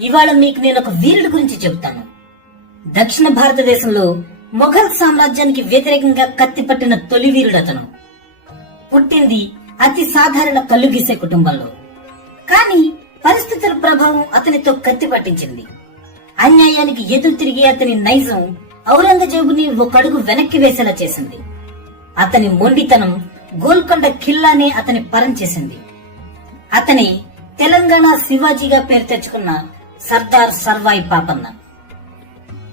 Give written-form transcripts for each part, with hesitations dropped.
ఇవాళ మీకు నేను ఒక వీరుడి గురించి చెబుతాను. దక్షిణ భారతదేశంలో మొఘల్ సామ్రాజ్యానికి వ్యతిరేకంగా కత్తిపట్టిన తొలి వీరుడు అతను. పుట్టింది అతి సాధారణ కళ్ళు గీసే కుటుంబంలో. కానీ పరిస్థితుల ప్రభావం అతనితో కత్తి పట్టించింది. అన్యాయానికి ఎదురు తిరిగి అతని నైజం ఔరంగజేబుని ఒకడుగు వెనక్కి వేసేలా చేసింది. అతని మొండితనం గోల్కొండ ఖిల్లానే అతని పరం చేసింది. అతని తెలంగాణ శివాజీగా పేరు తెచ్చుకున్న సర్దార్ సర్వాయి పాపన్న.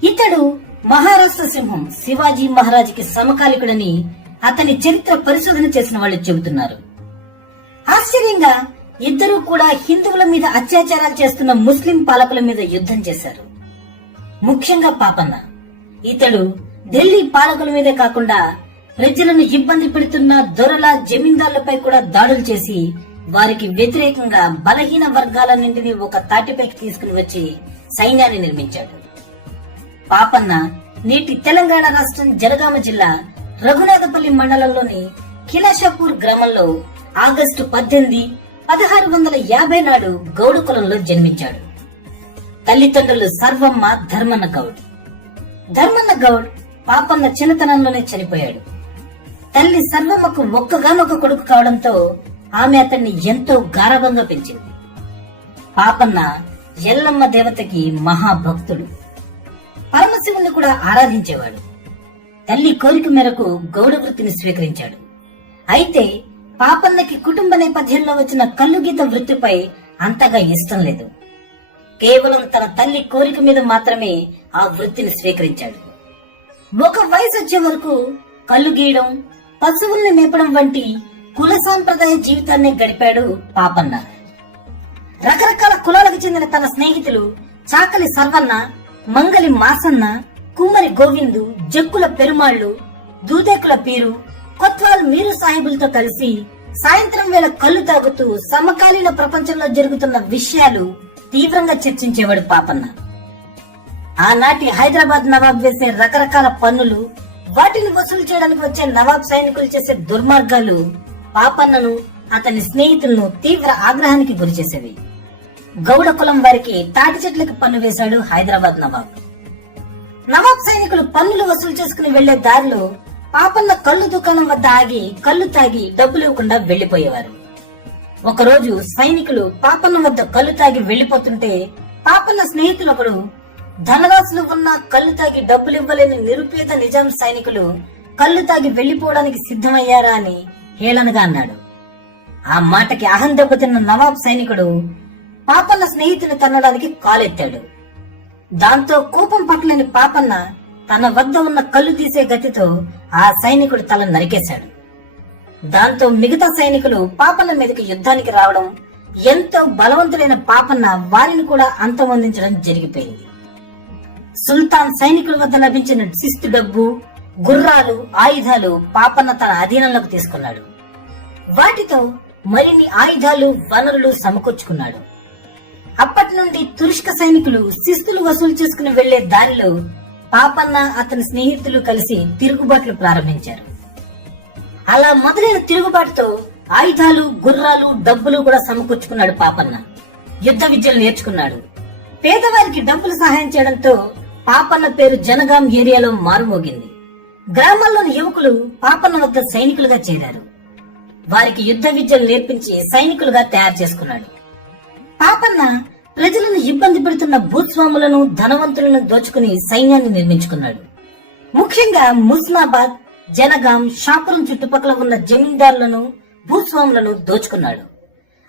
ఇతడు మహారాష్ట్ర సింహం శివాజీ మహారాజుకి సమకాలికుడని అతని చరిత్ర పరిశోధన చేసిన వాళ్ళు చెబుతున్నారు. ఆశ్చర్యంగా ఇద్దరూ కూడా హిందువుల మీద అత్యాచారాలు చేస్తున్న ముస్లిం పాలకుల మీద యుద్ధం చేశారు. ముఖ్యంగా పాపన్న. ఇతడు ఢిల్లీ పాలకుల మీదే కాకుండా ప్రజలను ఇబ్బంది పెడుతున్న దొరల జమీందారులపై కూడా దాడులు చేసి వారికి వ్యతిరేకంగా బలహీన వర్గాలన్నింటినీ ఒక తాటిపైకి తీసుకుని వచ్చి సైన్యాన్ని నిర్మించాడు. పాపన్న నేటి తెలంగాణ రాష్ట్రం జనగామ జిల్లా రఘునాథపల్లి మండలంలోని కిలాషాపూర్ గ్రామంలో ఆగస్టు 18, 1650 నాడు గౌడ కులంలో జన్మించాడు. తల్లిదండ్రులు సర్వమ్మ, ధర్మన్న గౌడ్. ధర్మన్న గౌడ్ పాపన్న చిన్నతనంలోనే చనిపోయాడు. తల్లి సర్వమ్మకు ఒక్కగానొక్క కొడుకు కావడంతో ఆమె అతన్ని ఎంతో గారవంగా పెంచింది. పాపన్న ఎల్లమ్మ దేవతకి మహాభక్తుడు. పరమశివుణ్ణి కూడా ఆరాధించేవాడు. తల్లి కోరిక మేరకు గౌడ వృత్తిని స్వీకరించాడు. అయితే పాపన్నకి కుటుంబ నేపథ్యంలో వచ్చిన కల్లుగీత వృత్తిపై అంతగా ఇష్టం లేదు. కేవలం తన తల్లి కోరిక మీద మాత్రమే ఆ వృత్తిని స్వీకరించాడు. ఒక వయసు వచ్చే వరకు కళ్ళు గీయడం, పశువుల్ని మేపడం వంటి కుల సాంప్రదాయ జీవితాన్ని గడిపాడు పాపన్న. రకరకాల కులాలకు చెందిన తన స్నేహితులు చాకలి సర్వన్న, మంగలి మాసన్న, కుమ్మరి గోవిందు, జక్కుల పెరుమాళ్లు, దూదేకుల పీరు, కొత్వాల్ మీరు సాహిబులతో కలిసి సాయంత్రం వేళ కళ్ళు తాగుతూ సమకాలీన ప్రపంచంలో జరుగుతున్న విషయాలు తీవ్రంగా చర్చించేవాడు పాపన్న. ఆనాటి హైదరాబాద్ నవాబ్ వేసే రకరకాల పన్నులు, వాటిని వసూలు చేయడానికి వచ్చే నవాబ్ సైనికులు చేసే దుర్మార్గాలు పాపన్నను, అతని స్నేహితులను తీవ్ర ఆగ్రహానికి గురిచేసేవి. గౌడ కులం వారికి తాటి చెట్లకు పన్ను వేశాడు హైదరాబాద్ నవాబ్. నవాబ్ సైనికులు పన్నులు వసూలు చేసుకుని వెళ్లే దారిలో పాపన్న కళ్ళు దుకాణం వద్ద ఆగి కళ్ళు తాగి డబ్బులు ఇవ్వకుండా వెళ్లిపోయేవారు. ఒకరోజు సైనికులు పాపన్న వద్ద కళ్ళు తాగి వెళ్లిపోతుంటే పాపన్న స్నేహితులు ఒకడు, ధనరాశులు ఉన్న కళ్ళు తాగి డబ్బులు ఇవ్వలేని నిరుపేద నిజాం సైనికులు కళ్ళు తాగి వెళ్లిపోవడానికి సిద్ధమయ్యారా అని హేళనగా అన్నాడు. ఆ మాటకి అహం దెబ్బతిన్న నవాబ్ సైనికుడు పాపన్న స్నేహితుని తన్నడానికి కాలెత్తాడు. దాంతో కోపం పట్టలేని పాపన్న తన వద్ద ఉన్న కళ్ళు తీసే గతితో ఆ సైనికుడు తల నరికేశాడు. దాంతో మిగతా సైనికులు పాపన్న మీదకి యుద్ధానికి రావడం, ఎంతో బలవంతులైన పాపన్న వారిని కూడా అంతమొందించడం జరిగిపోయింది. సుల్తాన్ సైనికుల వద్ద లభించిన శిస్తు డబ్బు, గుర్రాలు, ఆయుధాలు పాపన్న తన అధీనంలోకి తీసుకున్నాడు. వాటితో మరిన్ని ఆయుధాలు, వనరులు సమకూర్చుకున్నాడు. అప్పటి నుండి తురుష్క సైనికులు శిస్తులు వసూలు చేసుకుని వెళ్లే దారిలో పాపన్న, అతని స్నేహితులు కలిసి తిరుగుబాట్లు ప్రారంభించారు. అలా మొదలైన తిరుగుబాటుతో ఆయుధాలు, గుర్రాలు, డబ్బులు కూడా సమకూర్చుకున్నాడు పాపన్న. యుద్ధ విద్యలు నేర్చుకున్నాడు. పేదవారికి డబ్బులు సహాయం చేయడంతో పాపన్న పేరు జనగాం ఏరియాలో మారుమోగింది. గ్రామాల్లోని యువకులు పాపన్న వద్ద సైనికులుగా చేరారు. వారికి యుద్ధ విద్యలు నేర్పించి సైనికులుగా తయారు చేసుకున్నాడు. పాపన్న ప్రజలను ఇబ్బంది పెడుతున్న భూస్వాములను, ధనవంతులను దోచుకుని సైన్యాన్ని నిర్మించుకున్నాడు. ముఖ్యంగా ముస్నాబాద్, జనగాం, షాపురం చుట్టుపక్కల ఉన్న జమీందారులను, భూస్వాములను దోచుకున్నాడు.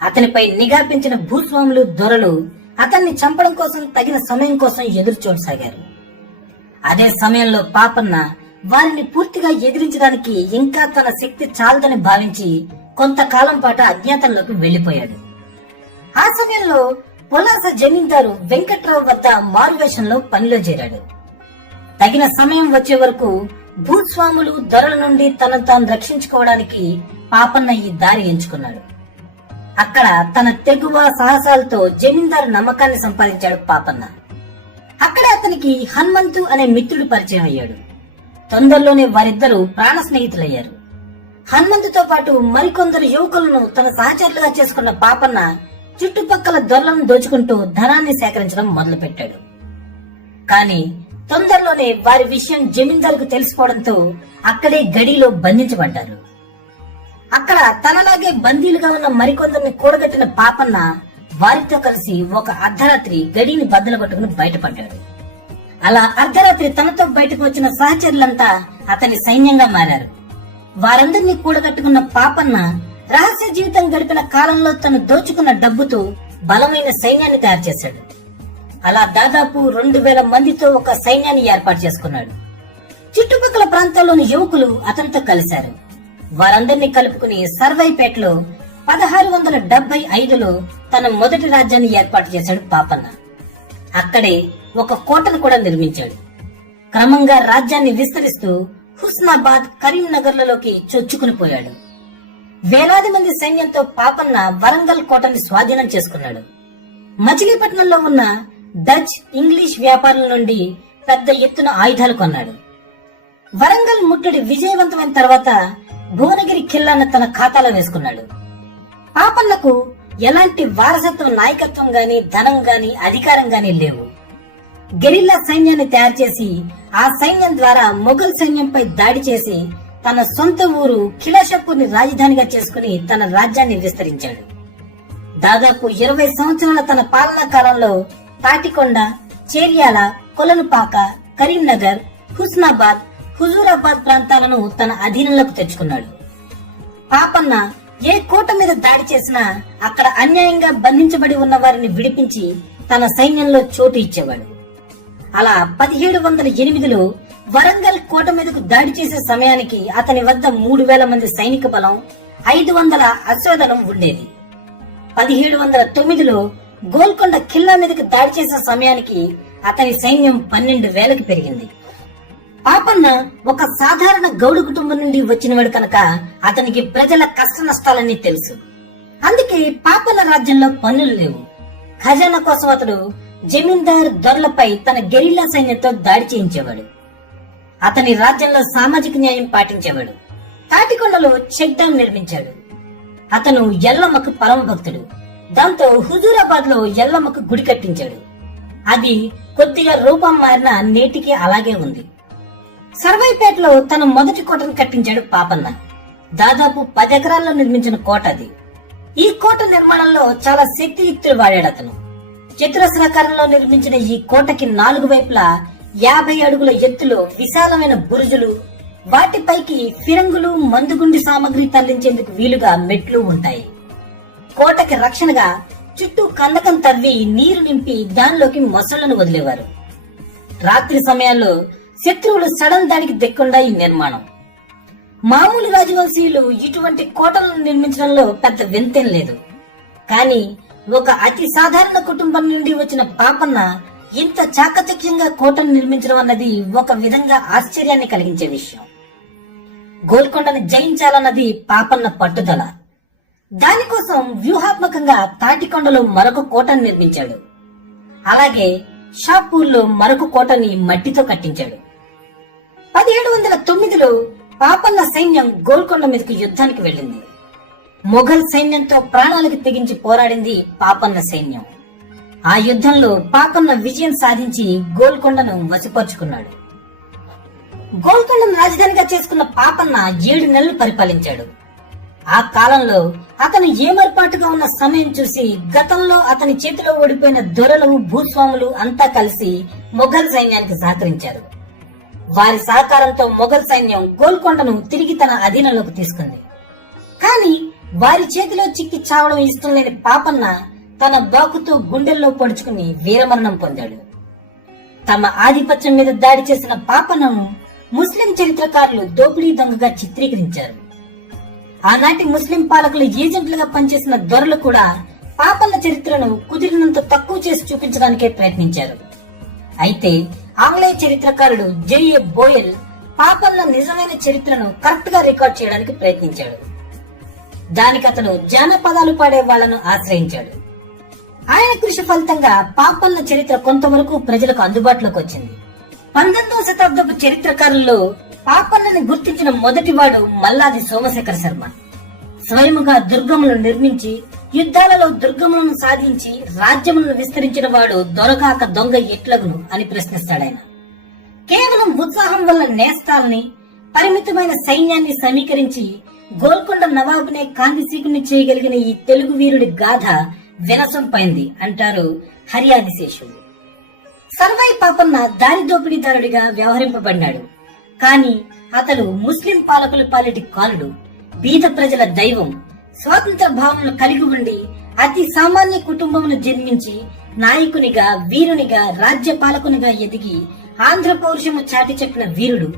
అతనిపై నిఘా పెంచిన భూస్వాములు, దొరలు అతన్ని చంపడం కోసం తగిన సమయం కోసం ఎదురు చూడసాగారు. అదే సమయంలో పాపన్న వారిని పూర్తిగా ఎదిరించడానికి ఇంకా తన శక్తి చాలదని భావించి కొంతకాలం పాటు అజ్ఞాతంలోకి వెళ్లిపోయాడు. ఆ సమయంలో పొలాస జమీందారు వెంకట్రావు వద్ద మారువేషంలో పనిలో చేరాడు. తగిన సమయం వచ్చే వరకు భూస్వాములు, దొరల నుండి తనను తాను రక్షించుకోవడానికి పాపన్న ఈ దారి ఎంచుకున్నాడు. అక్కడ తన తెగువ సాహసాలతో జమీందారు నమ్మకాన్ని సంపాదించాడు పాపన్న. అక్కడే అతనికి హనుమంతు అనే మిత్రుడు పరిచయం అయ్యాడు. తొందరలోనే వారిద్దరూ ప్రాణ స్నేహితులయ్యారు. హనుమంతుతో పాటు మరికొందరు యువకులను తన సహచరులుగా చేసుకున్న పాపన్న చుట్టుపక్కల దొరలను దోచుకుంటూ ధనాన్ని సేకరించడం మొదలుపెట్టాడు. కానీ తొందరలోనే వారి విషయం జమీందారుకు తెలిసిపోవడంతో అక్కడే గడిలో బంధించబడ్డారు. అక్కడ తనలాగే బందీలుగా ఉన్న మరికొందరిని కూడగట్టిన పాపన్న వారితో కలిసి ఒక అర్ధరాత్రి గడిని బద్దలుగొట్టుకుని బయటపడ్డాడు. అలా అర్ధరాత్రి తనతో బయటకు వచ్చిన సహచరులంతా అతని సైన్యంగా మారారు. వారందరినీ కూడగట్టుకున్న పాపన్న రహస్య జీవితం గడిపిన కాలంలో తను దోచుకున్న డబ్బుతో బలమైన సైన్యాన్ని తయారు చేశాడు. అలా దాదాపు 2000 మందితో ఒక సైన్యాన్ని ఏర్పాటు చేసుకున్నాడు. చుట్టుపక్కల ప్రాంతాల్లోని యువకులు అతనితో కలిశారు. వారందరినీ కలుపుకుని సర్వైపేటలో 1675లో తన మొదటి రాజ్యాన్ని ఏర్పాటు చేశాడు పాపన్న. అక్కడే ఒక కోటను కూడా నిర్మించాడు. క్రమంగా రాజ్యాన్ని విస్తరిస్తూ హుస్నాబాద్, కరీంనగర్లలోకి చొచ్చుకుని పోయాడు. వేలాది మంది సైన్యంతో పాపన్న వరంగల్ కోటని స్వాధీనం చేసుకున్నాడు. మచిలీపట్నంలో ఉన్న డచ్, ఇంగ్లీష్ వ్యాపారుల నుండి పెద్ద ఎత్తున ఆయుధాలు కొన్నాడు. వరంగల్ ముట్టడి విజయవంతమైన తర్వాత భువనగిరి ఖిల్లాను తన ఖాతాలో వేసుకున్నాడు. పాపన్నకు ఎలాంటి వారసత్వ నాయకత్వం గాని, ధనం గాని, అధికారం గాని లేవు. గెరిల్లా సైన్యాన్ని తయారు చేసి ఆ సైన్యం ద్వారా మొఘల్ సైన్యంపై దాడి చేసి తన సొంత ఊరు కిలాషపూర్ ని రాజధానిగా చేసుకుని తన రాజ్యాన్ని విస్తరించాడు. దాదాపు 20 సంవత్సరాల తన పాలనా కాలంలో తాటికొండ, చేర్యాల, కొలనుపాక, కరీంనగర్, హుస్నాబాద్, హుజూరాబాద్ ప్రాంతాలను తన అధీనంలోకి తెచ్చుకున్నాడు. పాపన్న ఏ కోట మీద దాడి చేసినా అక్కడ అన్యాయంగా బంధించబడి ఉన్న వారిని విడిపించి తన సైన్యంలో చోటు ఇచ్చేవాడు. అలా 1708లో వరంగల్ కోట మీదకు దాడి చేసే సమయానికి అతని వద్ద 3000 మంది సైనిక బలం, 500 అశ్వదళం ఉండేది. 1709లో గోల్కొండ ఖిల్లా మీదకి దాడి చేసే సమయానికి అతని సైన్యం 12,000కి పెరిగింది. పాపన్న ఒక సాధారణ గౌడు కుటుంబం నుండి వచ్చినవాడు కనుక అతనికి ప్రజల కష్ట నష్టాలన్నీ తెలుసు. అందుకే పాపన్న రాజ్యంలో పన్నులు లేవు. ఖజానా కోసం అతడు జమీందార్ దొరలపై తన గెరిల్లా సైన్యంతో దాడి చేయించేవాడు. అతని రాజ్యంలో సామాజిక న్యాయం పాటించేవాడు. తాటికొండలో చెక్ డ్యాం నిర్మించాడు. అతను ఎల్లమ్మకు పరమ భక్తుడు. దాంతో హుజూరాబాద్ లో ఎల్లమ్మకు గుడి కట్టించాడు. అది కొద్దిగా రూపం మారినా నేటికి అలాగే ఉంది. సర్వైపేటలో తన మొదటి కోటను కట్టించాడు పాపన్న. దాదాపు 10 ఎకరాల్లో నిర్మించిన కోట అది. ఈ కోట నిర్మాణంలో చాలా శక్తియుక్తులు వాడాడు అతను. చతురస్రాకారంలో నిర్మించిన ఈ కోటకి 4 వైపులా 50 అడుగుల ఎత్తులో విశాలమైన బురుజులు, వాటిపైకి ఫిరంగులు, మందుగుండి సామగ్రి తరలించేందుకు వీలుగా మెట్లు ఉంటాయి. కోటకి రక్షణగా చుట్టూ కందకం తవ్వి నీరు నింపి దానిలోకి మొసళ్లను వదిలేవారు. రాత్రి సమయాల్లో శత్రువులు సడన్ దాడికి దిక్కుండా ఈ నిర్మాణం. మామూలు రాజవంశీయులు ఇటువంటి కోటలను నిర్మించడంలో పెద్ద వింతేం లేదు. కానీ ఒక అతి సాధారణ కుటుంబం నుండి వచ్చిన పాపన్న ఇంత చాకచక్యంగా కోటను నిర్మించడం అన్నది ఒక విధంగా ఆశ్చర్యాన్ని కలిగించే విషయం. గోల్కొండను జయించాలన్నది పాపన్న పట్టుదల. దానికోసం వ్యూహాత్మకంగా తాటికొండలో మరొక కోటను నిర్మించాడు. అలాగే షాపూర్లో మరొక కోటని మట్టితో కట్టించాడు. 1709లో పాపన్న సైన్యం గోల్కొండ మీదకు యుద్ధానికి వెళ్ళింది. మొఘల్ సైన్యంతో ప్రాణాలకు తెగించి పోరాడింది పాపన్న సైన్యం. ఆ యుద్ధంలో పాపన్న విజయం సాధించి గోల్కొండను వశపరుచుకున్నాడు. గోల్కొండను రాజధానిగా చేసుకున్న పాపన్న 7 నెలలు పరిపాలించాడు. ఆ కాలంలో అతను ఏమర్పాటుగా ఉన్న సమయం చూసి గతంలో అతని చేతిలో ఓడిపోయిన దొరలు, భూస్వాములు అంతా కలిసి మొఘల్ సైన్యానికి సహకరించారు. వారి సహకారంతో మొఘల్ సైన్యం గోల్కొండను తిరిగి తన అధీనంలోకి తీసుకుంది. కానీ వారి చేతిలో చిక్కి చావడం ఇష్టం లేని పాపన్న తన బాకుతో గుండెల్లో పొడుచుకుని వీరమరణం పొందాడు. తమ ఆధిపత్యం మీద దాడి చేసిన పాపన్నను ముస్లిం చరిత్రకారులు దోపిడీ దొంగగా చిత్రీకరించారు. ఆనాటి ముస్లిం పాలకులు ఏజెంట్లుగా పనిచేసిన దొరలు కూడా పాపన్న చరిత్రను కుదిరినంత తక్కువ చేసి చూపించడానికే ప్రయత్నించారు. అయితే ఆంగ్లేయ చరిత్రకారుడు జెఏ బోయెల్ పాపన్న నిజమైన చరిత్రను కరెక్ట్ గా రికార్డ్ చేయడానికి ప్రయత్నించాడు. దానికి అతను జానపదాలు పాడే వాళ్లను ఆశ్రయించాడు. ఆయన కృషి ఫలితంగా పాపన్న చరిత్ర కొంతవరకు ప్రజలకు అందుబాటులోకి వచ్చింది. 19వ శతాబ్దపు చరిత్రకారుల్లో పాపన్నని గుర్తించిన మొదటివాడు మల్లాది సోమశేఖర శర్మ. స్వయముగా దుర్గములు నిర్మించి యుద్ధాలలో దుర్గములను సాధించి రాజ్యములను విస్తరించిన వాడు దొరగాక దొంగ ఎట్లగును అని ప్రశ్నిస్తాడాయన. కేవలం ఉత్సాహం వల్ల నేస్తాల్ని, పరిమితమైన సైన్యాన్ని సమీకరించి గోల్కొండ నవాబునే కాంతిసీకుని చేయగలిగిన ఈ తెలుగు వీరుడి గాథ వినసొంపైంది అంటారు హరియాదిశేషుడు. సర్వాయి పాపన్న దారి దోపిడీదారుడిగా వ్యవహరింపబడినాడు. కాని అతడు ముస్లిం పాలకుల పాలిటి కాలుడు, బీద ప్రజల దైవం, స్వాతంత్ర భావనలు కలిగి ఉండి అతి సామాన్య కుటుంబమును జన్మించి నాయకునిగా, వీరునిగా, రాజ్య పాలకునిగా ఎదిగి ఆంధ్ర పౌరుషము చాటి చెప్పిన వీరుడు,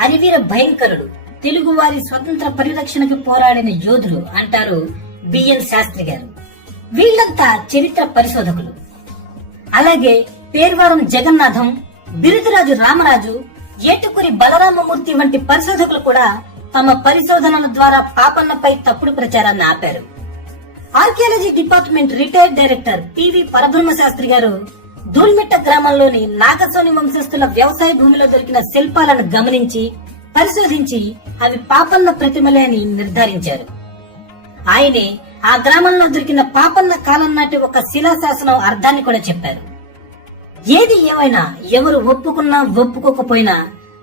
అరివీర భయంకరుడు, తెలుగువారి స్వతంత్ర పరిరక్షణకు పోరాడిన యోధుడు అంటారు బిఎన్ శాస్త్రి గారు. వీళ్లంతా చరిత్ర పరిశోధకులు. అలాగే పేర్వారం జగన్నాథం, బిరుదురాజు రామరాజు, ఏటుకురి బలరామమూర్తి వంటి పరిశోధకులు కూడా తమ పరిశోధనల ద్వారా పాపన్నపై తప్పుడు ప్రచారాన్ని ఆపారు. Archaeology department retired director PV పరబ్రహ్మ శాస్త్రి గారు దూల్మిట్ట గ్రామంలోని నాగసోని వంశస్థుల వ్యవసాయ భూమిలో దొరికిన శిల్పాలను గమనించి పరిశోధించి అవి పాపన్న ప్రతిమలే అని నిర్ధారించారు. ఆయనే ఆ గ్రామంలో దొరికిన పాపన్న కాలం నాటి ఒక శిలాశాసనం అర్థాన్ని కూడా చెప్పారు. ఏది ఏమైనా, ఎవరు ఒప్పుకున్నా ఒప్పుకోకపోయినా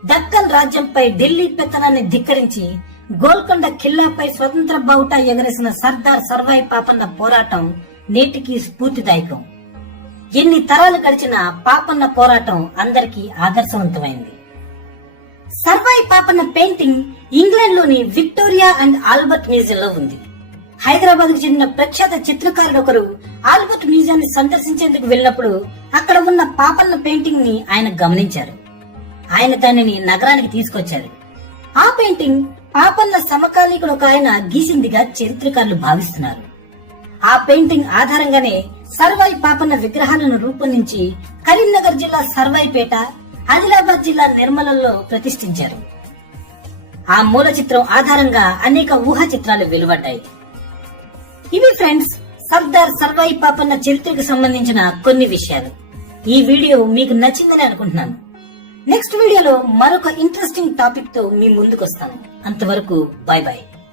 దక్కన్ రాజ్యంపై ఢిల్లీ పెత్తనాన్ని ధిక్కరించి గోల్కొండ ఖిల్లాపై స్వతంత్ర బావుటా ఎగరేసిన సర్దార్ సర్వాయి పాపన్న పోరాటం నేటికి స్ఫూర్తిదాయకం. ఎన్ని తరాలు గడిచినా పాపన్న పోరాటం అందరికీ ఆదర్శవంతమైంది. సర్వాయి పాపన్న పెయింటింగ్ ఇంగ్లాండ్ లోని విక్టోరియా అండ్ ఆల్బర్ట్ మ్యూజియంలో ఉంది. హైదరాబాద్ కు చెందిన ప్రఖ్యాత చిత్రకారుడు ఒకరు ఆల్బర్ట్ మ్యూజియాన్ని సందర్శించేందుకు వెళ్ళినప్పుడు అక్కడ ఉన్న పాపన్న పెయింటింగ్ ని ఆయన గమనించారు. ఆయన దానిని నగరానికి తీసుకొచ్చారు. ఆ పెయింటింగ్ పాపన్న సమకాలీకుడు ఒక ఆయన గీసిందిగా చరిత్రకారులు భావిస్తున్నారు. ఆ పెయింటింగ్ ఆధారంగానే సర్వాయి పాపన్న విగ్రహాలను రూపొందించి కరీంనగర్ జిల్లా సర్వాయిపేట, ఆదిలాబాద్ జిల్లా నిర్మలలో ప్రతిష్ఠించారు. ఆ మూల చిత్రం ఆధారంగా అనేక ఊహా చిత్రాలు వెలువడ్డాయి. ఇవి ఫ్రెండ్స్, సర్దార్ సర్వాయి పాపన్న చరిత్రకు సంబంధించిన కొన్ని విషయాలు. ఈ వీడియో మీకు నచ్చిందని అనుకుంటున్నాను. నెక్స్ట్ వీడియోలో మరొక ఇంట్రెస్టింగ్ టాపిక్ తో మీ ముందుకు వస్తాను. అంతవరకు బై బై.